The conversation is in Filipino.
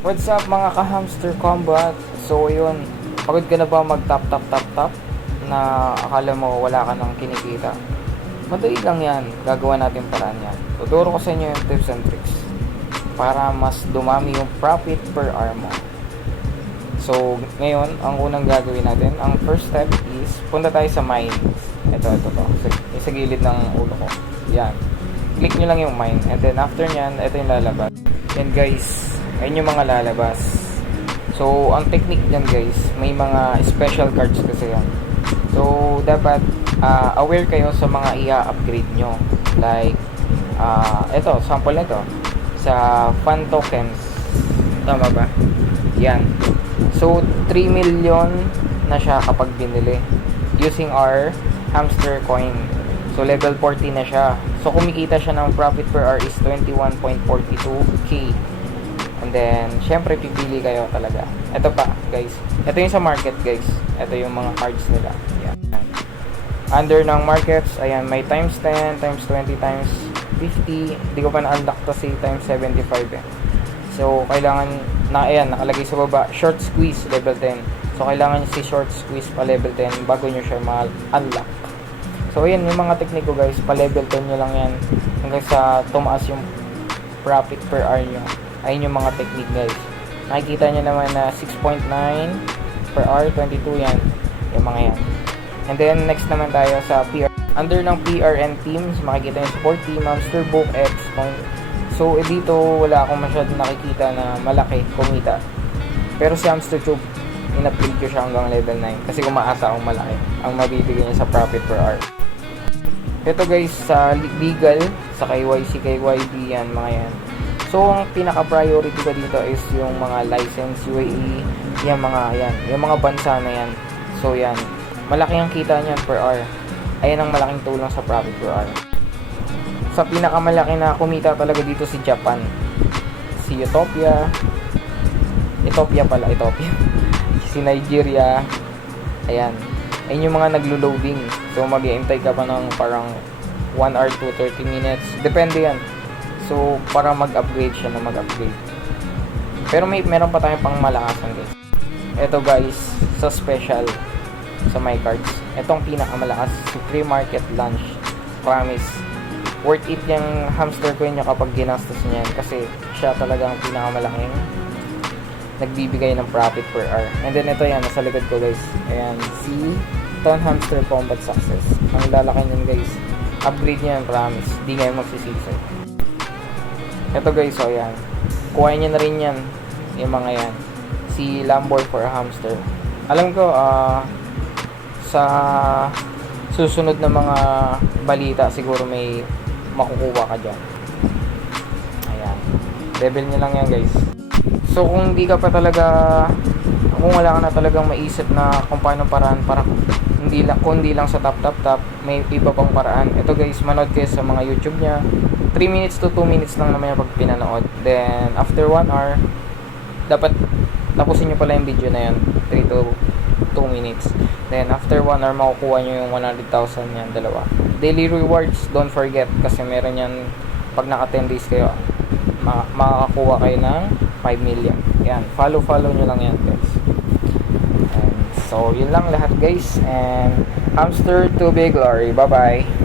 What's up mga ka-hamster combat? So yun, pagod ka na ba mag-tap tap tap tap na akala mo wala ka nang kinikita? Madali lang yan, gagawa natin paraan yan. Tuturo ko sa inyo yung tips and tricks para mas dumami yung profit per hour mo. So ngayon, ang unang gagawin natin, ang first step is punta tayo sa mine. Ito to, sa gilid ng ulo ko. Yan. Click nyo lang yung mine and then after nyan, ito yung lalabas. And guys, ayun yung mga lalabas. So, ang technique dyan guys, may mga special cards kasi yan. So, dapat aware kayo sa mga i-upgrade nyo. Like, ito, sample nito. Sa fan tokens. Tama ba? Yan. So, 3 million na siya kapag binili. Using our hamster coin. So, level 40 na siya. So, kumikita siya ng profit per hour is 21.42k. And then, syempre, pipili kayo talaga. Ito pa, guys. Ito yung sa market, guys. Ito yung mga cards nila. Ayan. Under ng markets, ayan, may times 10, times 20, times 50. Hindi ko pa na-unlock to si times 75 eh. So, kailangan na, ayan, nakalagay sa baba, short squeeze, level 10. So, kailangan si short squeeze pa level 10 bago nyo siya ma-unlock. So, ayan, yung mga tekniko, guys, pa level 10 nyo lang yan. Hanggang sa tumaas yung profit per hour nyo. Ayun yung mga technique guys. Nakikita nyo naman na 6.9 per hour, 22 yan. Yung mga yan. And then next naman tayo sa PR. Under ng PRN teams, makikita yung support team, Hamster Book, X Point. So dito wala akong masyadong nakikita na malaki kumita. Pero si Hamster Tube, in-upgrade ko siya hanggang level 9. Kasi kumaasa akong malaki ang mabibigay niya sa profit per hour. Ito guys, sa legal, sa KYC, KYB yan, mga yan. So, ang pinaka-priority ko dito is yung mga license, UAE, yung mga bansa na yan. So, yan. Malaki ang kita niyan per hour. Ayan ang malaking tulong sa profit per hour. Sa pinakamalaki na kumita talaga dito si Japan. Si Ethiopia. Si Nigeria. Ayan. Ayan yung mga naglo-loading. So, mag-iintay ka pa ng parang 1 hour to 30 minutes. Depende yan. So, para mag-upgrade siya na mag-upgrade. Pero meron pa tayong pang malakasan guys. Ito guys, sa special, sa my cards. Itong pinakamalakas, Supreme Market Lunch. Promise. Worth it yung hamster coin nyo kapag ginastos niyan. Kasi siya talaga ang pinakamalaking nagbibigay ng profit per hour. And then ito yan, nasa likod ko guys. Ayan, si Ton Hamster Combat Success. Ang lalaki niyan guys. Upgrade niya yan, promise. Di ngayon magsisisi. Ito guys, so yan. Kuha niya na rin yan. Yung mga yan. Si Lambor for a Hamster. Alam ko, sa susunod na mga balita, siguro may makukuha ka dyan. Ayan. Level nyo lang yan guys. So kung di ka pa talaga, kung wala ka na talagang maisip na kung paano paraan para kundi lang sa tap, may iba pang paraan. Ito guys, manood kayo sa mga YouTube niya. 3 minutes to 2 minutes lang naman yung pag pinanood. Then, after 1 hour, dapat tapusin nyo pala yung video na yan. 3 to 2 minutes. Then, after 1 hour, makukuha nyo yung 100,000 yan, dalawa. Daily rewards, don't forget. Kasi meron yan, pag naka 10 days kayo, makakakuha kayo ng 5 million. Yan, follow nyo lang yan, guys. And, so, yun lang lahat, guys. And, hamster to big glory. Bye-bye.